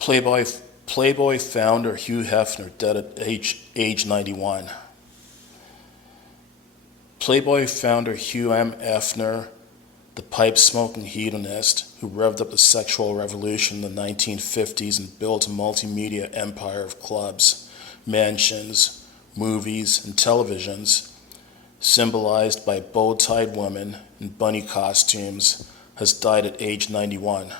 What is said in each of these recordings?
Playboy, Playboy founder Hugh Hefner, dead at age 91. Playboy founder Hugh M. Hefner, the pipe-smoking hedonist who revved up the sexual revolution in the 1950s and built a multimedia empire of clubs, mansions, movies, and televisions, symbolized by bow-tied women in bunny costumes, has died at age 91.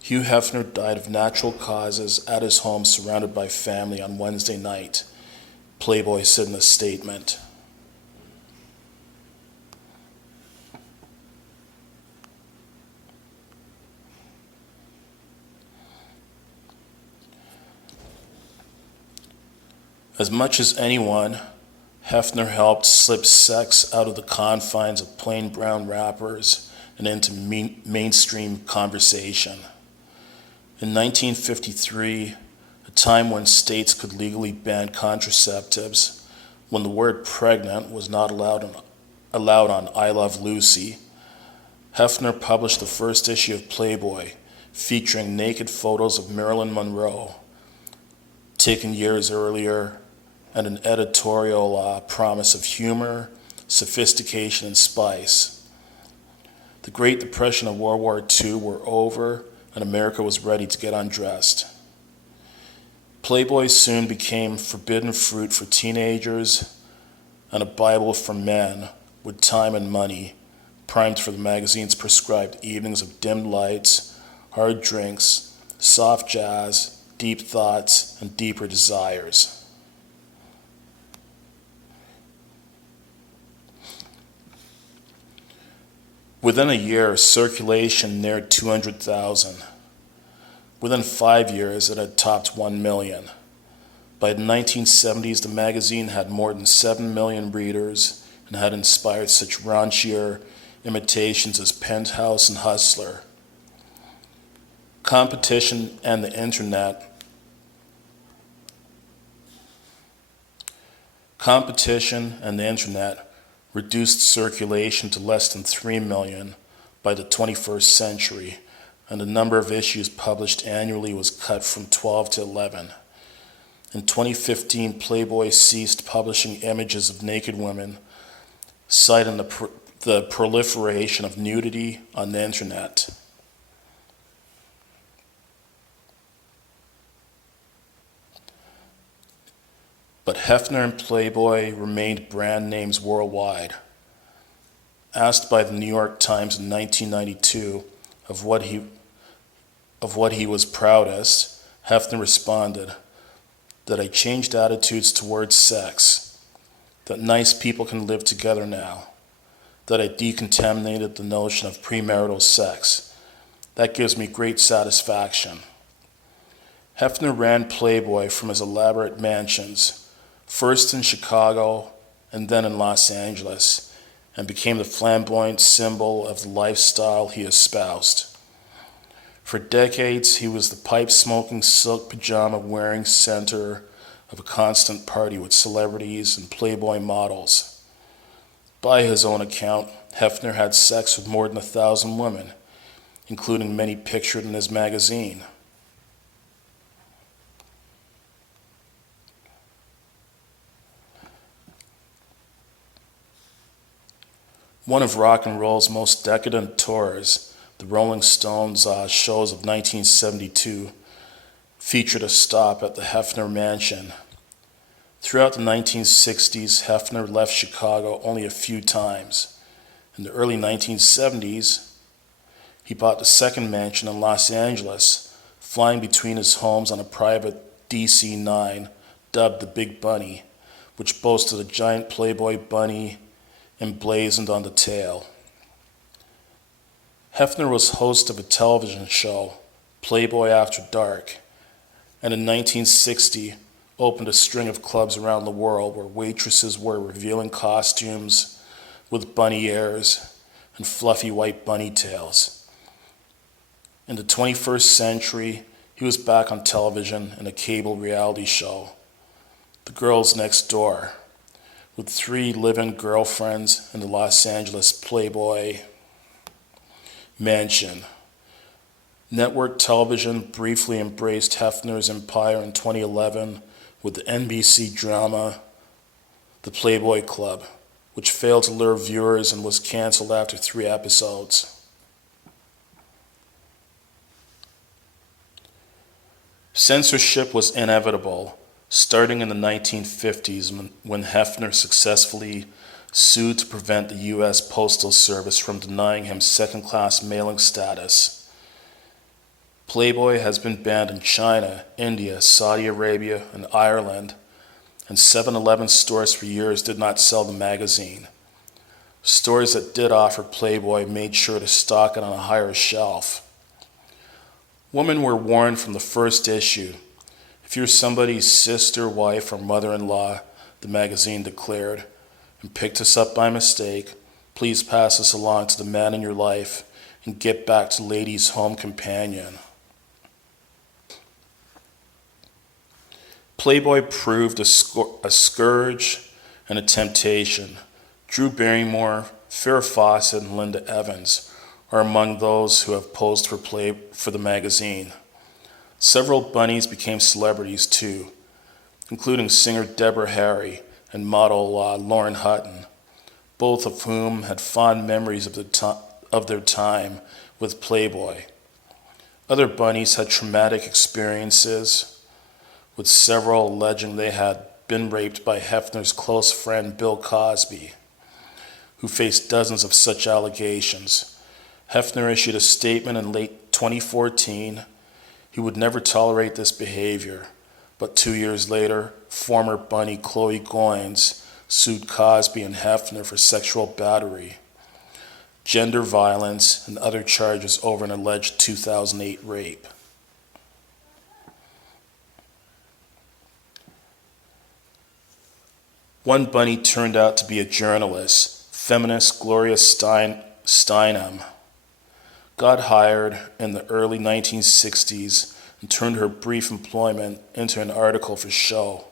Hugh Hefner died of natural causes at his home surrounded by family on Wednesday night, Playboy said in a statement. As much as anyone, Hefner helped slip sex out of the confines of plain brown wrappers and into mainstream conversation. In 1953, a time when states could legally ban contraceptives, when the word pregnant was not allowed on I Love Lucy, Hefner published the first issue of Playboy, featuring naked photos of Marilyn Monroe, taken years earlier, and an editorial promise of humor, sophistication, and spice. The Great Depression and World War II were over, and America was ready to get undressed. Playboy soon became forbidden fruit for teenagers and a Bible for men with time and money, primed for the magazine's prescribed evenings of dimmed lights, hard drinks, soft jazz, deep thoughts, and deeper desires. Within a year, circulation neared 200,000. Within 5 years, it had topped 1 million. By the 1970s, the magazine had more than 7 million readers and had inspired such raunchier imitations as Penthouse and Hustler. Competition and the internet reduced circulation to less than 3 million by the 21st century, and the number of issues published annually was cut from 12 to 11. In 2015, Playboy ceased publishing images of naked women, citing the proliferation of nudity on the internet. But Hefner and Playboy remained brand names worldwide. Asked by the New York Times in 1992 of what he was proudest, Hefner responded that I changed attitudes towards sex, that nice people can live together now, that I decontaminated the notion of premarital sex. That gives me great satisfaction. Hefner ran Playboy from his elaborate mansions, first in Chicago and then in Los Angeles, and became the flamboyant symbol of the lifestyle he espoused. For decades, he was the pipe-smoking, silk pajama-wearing center of a constant party with celebrities and Playboy models. By his own account, Hefner had sex with more than 1,000 women, including many pictured in his magazine. One of rock and roll's most decadent tours, the Rolling Stones' shows of 1972, featured a stop at the Hefner Mansion. Throughout the 1960s, Hefner left Chicago only a few times. In the early 1970s, he bought the second mansion in Los Angeles, flying between his homes on a private DC-9 dubbed the Big Bunny, which boasted a giant Playboy bunny emblazoned on the tail. Hefner was host of a television show, Playboy After Dark, and in 1960 opened a string of clubs around the world where waitresses wore revealing costumes with bunny ears and fluffy white bunny tails. In the 21st century, he was back on television in a cable reality show, The Girls Next Door, with 3 live-in girlfriends in the Los Angeles Playboy mansion. Network television briefly embraced Hefner's empire in 2011 with the NBC drama The Playboy Club, which failed to lure viewers and was canceled after 3 episodes. Censorship was inevitable, starting in the 1950s when Hefner successfully sued to prevent the U.S. Postal Service from denying him second-class mailing status. Playboy has been banned in China, India, Saudi Arabia, and Ireland, and 7-Eleven stores for years did not sell the magazine. Stores that did offer Playboy made sure to stock it on a higher shelf. Women were warned from the first issue. If you're somebody's sister, wife, or mother-in-law, the magazine declared, and picked us up by mistake, please pass us along to the man in your life and get back to lady's home companion. Playboy proved a scourge and a temptation. Drew Barrymore, Farrah Fawcett, and Linda Evans are among those who have posed for the magazine. Several bunnies became celebrities too, including singer Deborah Harry and model Lauren Hutton, both of whom had fond memories of their time with Playboy. Other bunnies had traumatic experiences, with several alleging they had been raped by Hefner's close friend Bill Cosby, who faced dozens of such allegations. Hefner issued a statement in late 2014. He would never tolerate this behavior, but 2 years later, former bunny Chloe Goins sued Cosby and Hefner for sexual battery, gender violence, and other charges over an alleged 2008 rape. One bunny turned out to be a journalist, feminist Gloria Steinem. Got hired in the early 1960s and turned her brief employment into an article for Show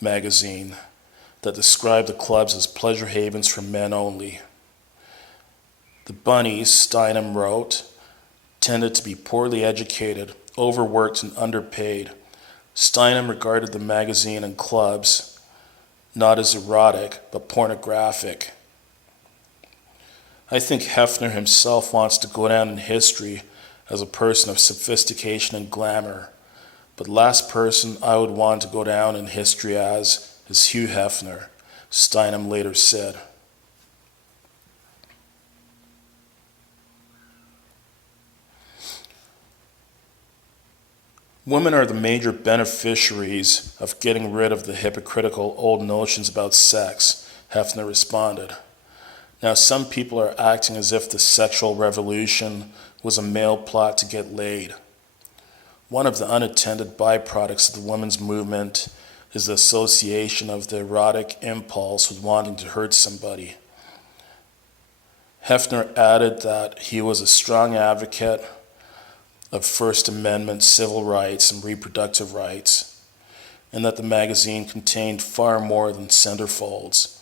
magazine that described the clubs as pleasure havens for men only. The bunnies, Steinem wrote, tended to be poorly educated, overworked, and underpaid. Steinem regarded the magazine and clubs not as erotic, but pornographic. I think Hefner himself wants to go down in history as a person of sophistication and glamour, but the last person I would want to go down in history as is Hugh Hefner, Steinem later said. Women are the major beneficiaries of getting rid of the hypocritical old notions about sex, Hefner responded. Now some people are acting as if the sexual revolution was a male plot to get laid. One of the unattended byproducts of the women's movement is the association of the erotic impulse with wanting to hurt somebody. Hefner added that he was a strong advocate of First Amendment civil rights and reproductive rights, and that the magazine contained far more than centerfolds.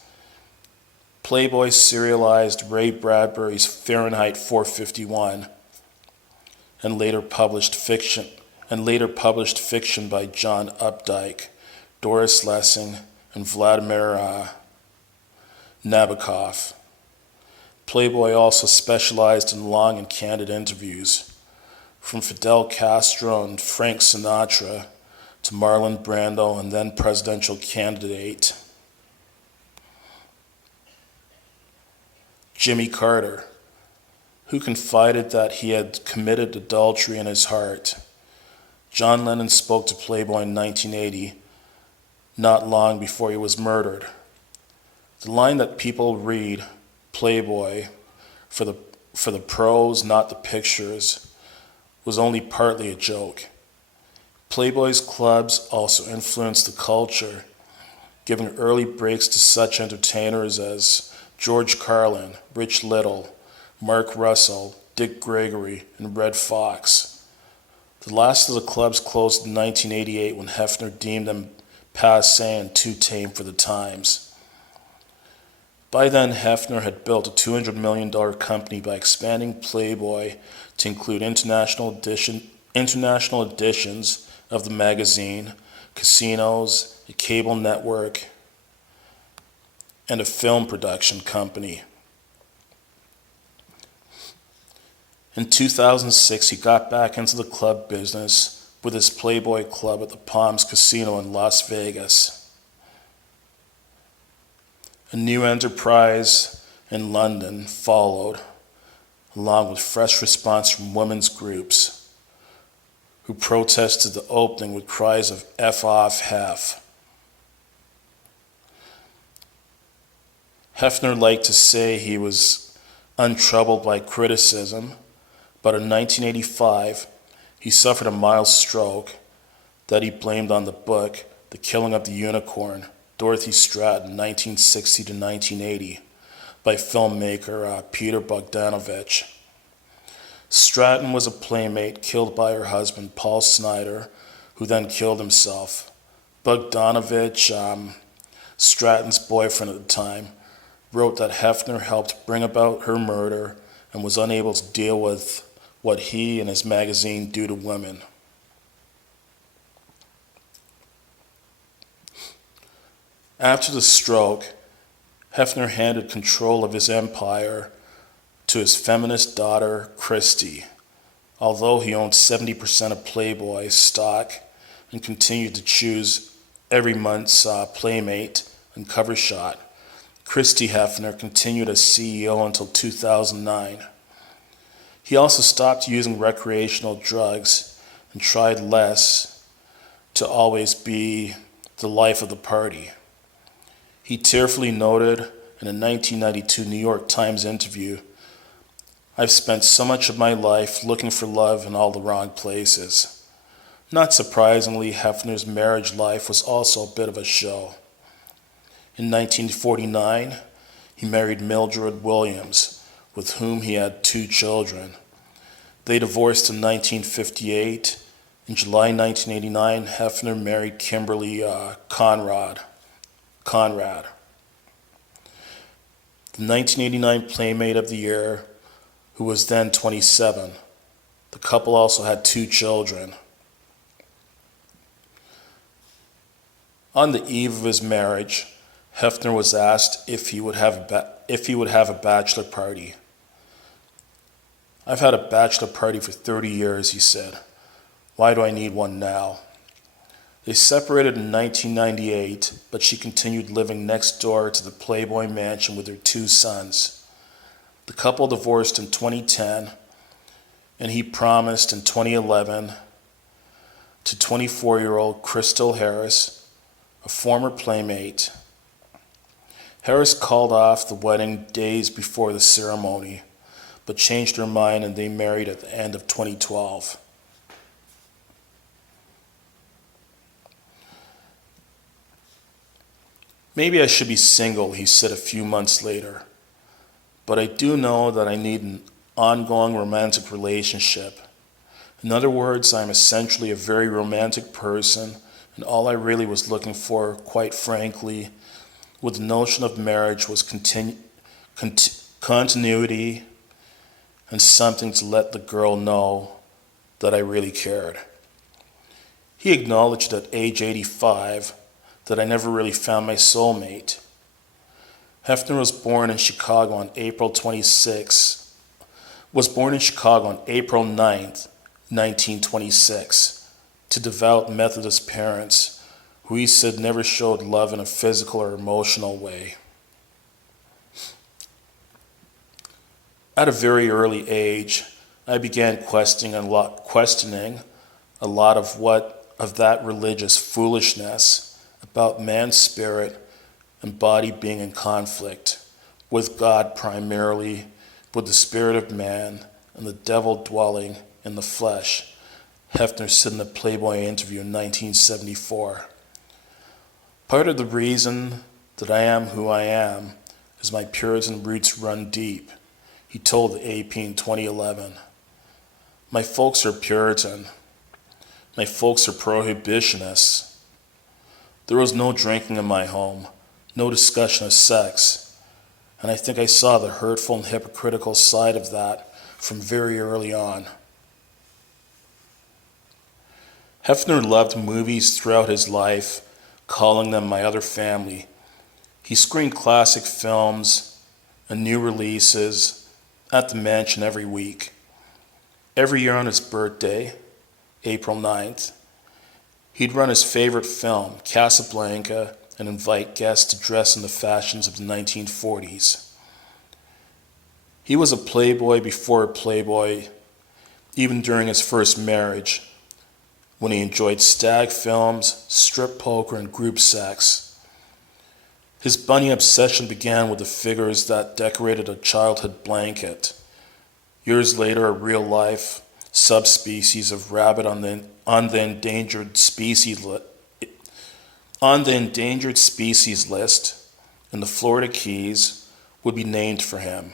Playboy serialized Ray Bradbury's Fahrenheit 451 and later published fiction by John Updike, Doris Lessing, and Vladimir Nabokov. Playboy also specialized in long and candid interviews, from Fidel Castro and Frank Sinatra to Marlon Brando and then presidential candidate Jimmy Carter, who confided that he had committed adultery in his heart. John Lennon spoke to Playboy in 1980, not long before he was murdered. The line that people read, Playboy, for the prose, not the pictures, was only partly a joke. Playboy's clubs also influenced the culture, giving early breaks to such entertainers as George Carlin, Rich Little, Mark Russell, Dick Gregory, and Red Fox. The last of the clubs closed in 1988 when Hefner deemed them passé and too tame for the times. By then, Hefner had built a $200 million company by expanding Playboy to include international editions of the magazine, casinos, a cable network, and a film production company. In 2006, he got back into the club business with his Playboy Club at the Palms Casino in Las Vegas. A new enterprise in London followed, along with fresh response from women's groups who protested the opening with cries of "F off, Hef." Hefner liked to say he was untroubled by criticism, but in 1985, he suffered a mild stroke that he blamed on the book, The Killing of the Unicorn, Dorothy Stratton, 1960 to 1980, by filmmaker Peter Bogdanovich. Stratton was a playmate killed by her husband, Paul Snider, who then killed himself. Bogdanovich, Stratton's boyfriend at the time, wrote that Hefner helped bring about her murder and was unable to deal with what he and his magazine do to women. After the stroke, Hefner handed control of his empire to his feminist daughter, Christy, although he owned 70% of Playboy stock and continued to choose every month's Playmate and cover shot. Christy Hefner continued as CEO until 2009. He also stopped using recreational drugs and tried less to always be the life of the party. He tearfully noted in a 1992 New York Times interview, "I've spent so much of my life looking for love in all the wrong places." Not surprisingly, Hefner's marriage life was also a bit of a show. In 1949, he married Mildred Williams, with whom he had 2 children. They divorced in 1958. In July 1989, Hefner married Kimberly Conrad. The 1989 Playmate of the Year, who was then 27. The couple also had 2 children. On the eve of his marriage, Hefner was asked if he would have a bachelor party. "I've had a bachelor party for 30 years, he said. "Why do I need one now?" They separated in 1998, but she continued living next door to the Playboy Mansion with her 2 sons. The couple divorced in 2010, and he promised in 2011 to 24-year-old Crystal Harris, a former Playmate. Harris called off the wedding days before the ceremony, but changed her mind and they married at the end of 2012. "Maybe I should be single," he said a few months later, "but I do know that I need an ongoing romantic relationship. In other words, I'm essentially a very romantic person, and all I really was looking for, quite frankly, with the notion of marriage was continuity and something to let the girl know that I really cared." He acknowledged at age 85 that I never really found my soulmate. Hefner was born in Chicago on April 9th, 1926, to devout Methodist parents who he said never showed love in a physical or emotional way. At a very early age, I began questioning a lot of that religious foolishness about man's spirit and body being in conflict, with God primarily, with the spirit of man, and the devil dwelling in the flesh, Hefner said in a Playboy interview in 1974. "Part of the reason that I am who I am is my Puritan roots run deep," he told the AP in 2011. "My folks are Puritan. My folks are prohibitionists. There was no drinking in my home, no discussion of sex. and I think I saw the hurtful and hypocritical side of that from very early on. Hefner loved movies throughout his life, calling them my other family. He screened classic films and new releases at the mansion every week. Every year on his birthday, April 9th, he'd run his favorite film, Casablanca, and invite guests to dress in the fashions of the 1940s. He was a playboy before a playboy, even during his first marriage, when he enjoyed stag films, strip poker, and group sex. His bunny obsession began with the figures that decorated a childhood blanket. Years later, a real-life subspecies of rabbit on the endangered species list in the Florida Keys would be named for him.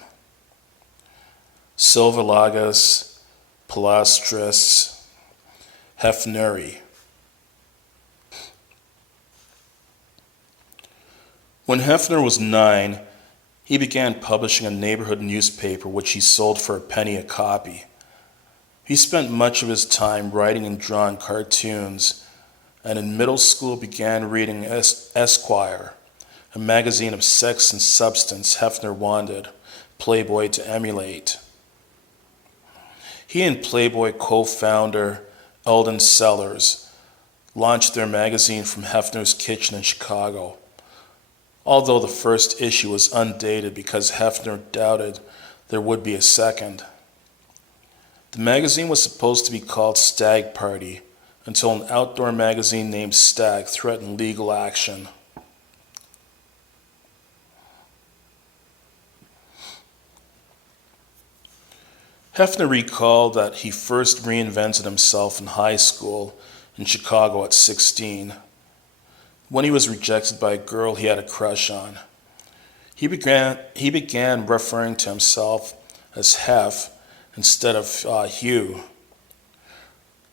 Silvelagus palastris hefneri. When Hefner was 9, he began publishing a neighborhood newspaper which he sold for a penny a copy. He spent much of his time writing and drawing cartoons, and in middle school began reading Esquire, a magazine of sex and substance Hefner wanted Playboy to emulate. He and Playboy co-founder Eldon Sellers launched their magazine from Hefner's kitchen in Chicago, although the first issue was undated because Hefner doubted there would be a second. The magazine was supposed to be called Stag Party until an outdoor magazine named Stag threatened legal action. Hefner recalled that he first reinvented himself in high school in Chicago at 16, when he was rejected by a girl he had a crush on. He began referring to himself as Hef instead of Hugh,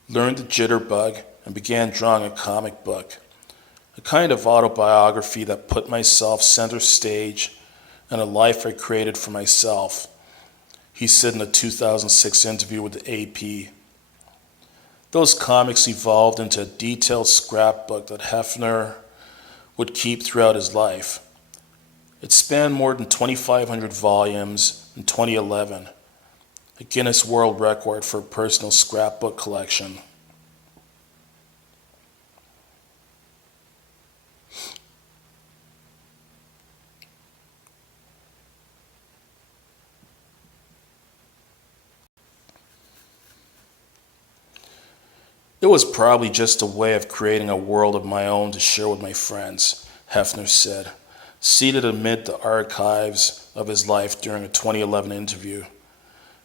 learned the jitterbug, and began drawing a comic book, a kind of autobiography that put myself center stage and a life I created for myself, he said in a 2006 interview with the AP. Those comics evolved into a detailed scrapbook that Hefner would keep throughout his life. It spanned more than 2,500 volumes in 2011, a Guinness World Record for a personal scrapbook collection. It was probably just a way of creating a world of my own to share with my friends, Hefner said, seated amid the archives of his life during a 2011 interview.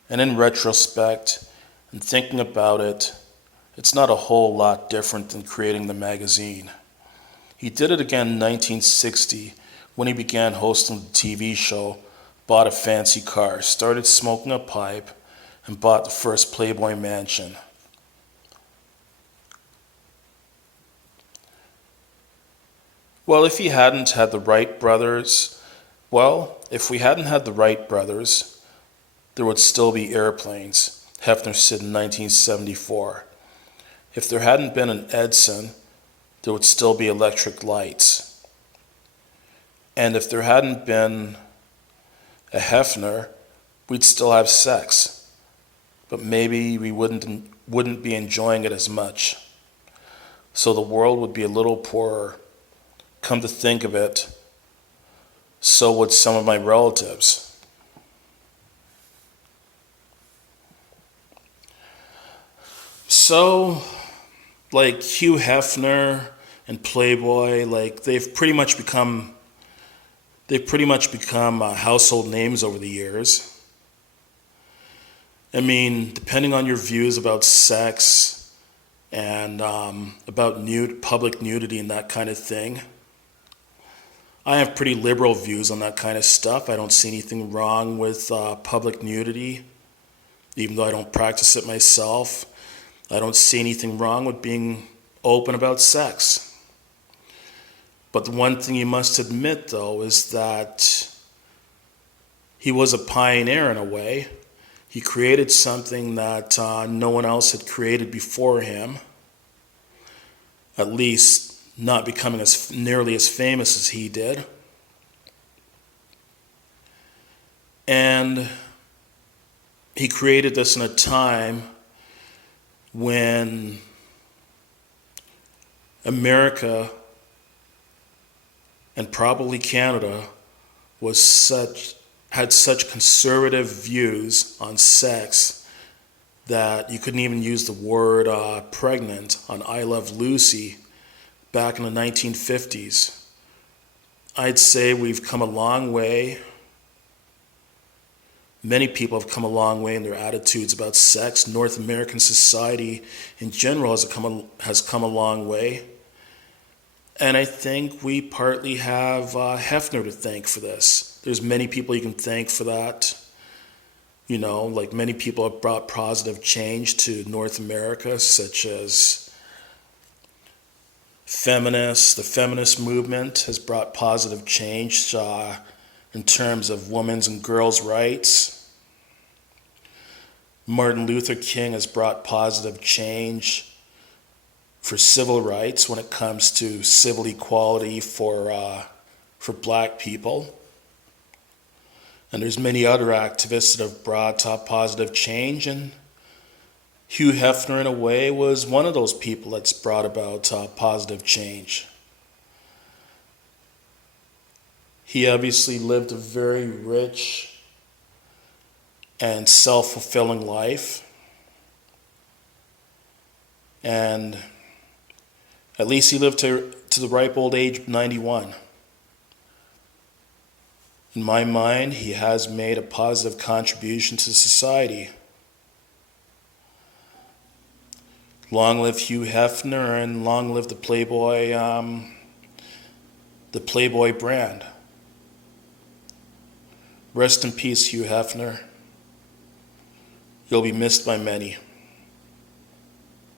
And in retrospect, and thinking about it, it's not a whole lot different than creating the magazine. He did it again in 1960 when he began hosting the TV show, bought a fancy car, started smoking a pipe, and bought the first Playboy mansion. Well, if we hadn't had the Wright brothers, there would still be airplanes, Hefner said in 1974. If there hadn't been an Edison, there would still be electric lights. And if there hadn't been a Hefner, we'd still have sex. But maybe we wouldn't be enjoying it as much. So the world would be a little poorer. Come to think of it, so would some of my relatives. So, like Hugh Hefner and Playboy, they've pretty much become household names over the years. I mean, depending on your views about sex and about public nudity and that kind of thing, I have pretty liberal views on that kind of stuff. I don't see anything wrong with public nudity, even though I don't practice it myself. I don't see anything wrong with being open about sex. But the one thing you must admit, though, is that he was a pioneer in a way. He created something that no one else had created before him, at least not becoming nearly as famous as he did. And he created this in a time when America and probably Canada had such conservative views on sex that you couldn't even use the word pregnant on I Love Lucy back in the 1950s. I'd say we've come a long way. Many people have come a long way in their attitudes about sex. North American society in general has come a long way. And I think we partly have Hefner to thank for this. There's many people you can thank for that. You know, like many people have brought positive change to North America, such as feminists. The feminist movement has brought positive change in terms of women's and girls' rights. Martin Luther King has brought positive change for civil rights when it comes to civil equality for black people. And there's many other activists that have brought positive change, and Hugh Hefner, in a way, was one of those people that's brought about positive change. He obviously lived a very rich and self-fulfilling life. And at least he lived to the ripe old age of 91. In my mind, he has made a positive contribution to society. Long live Hugh Hefner, and long live the Playboy brand. Rest in peace, Hugh Hefner. You'll be missed by many.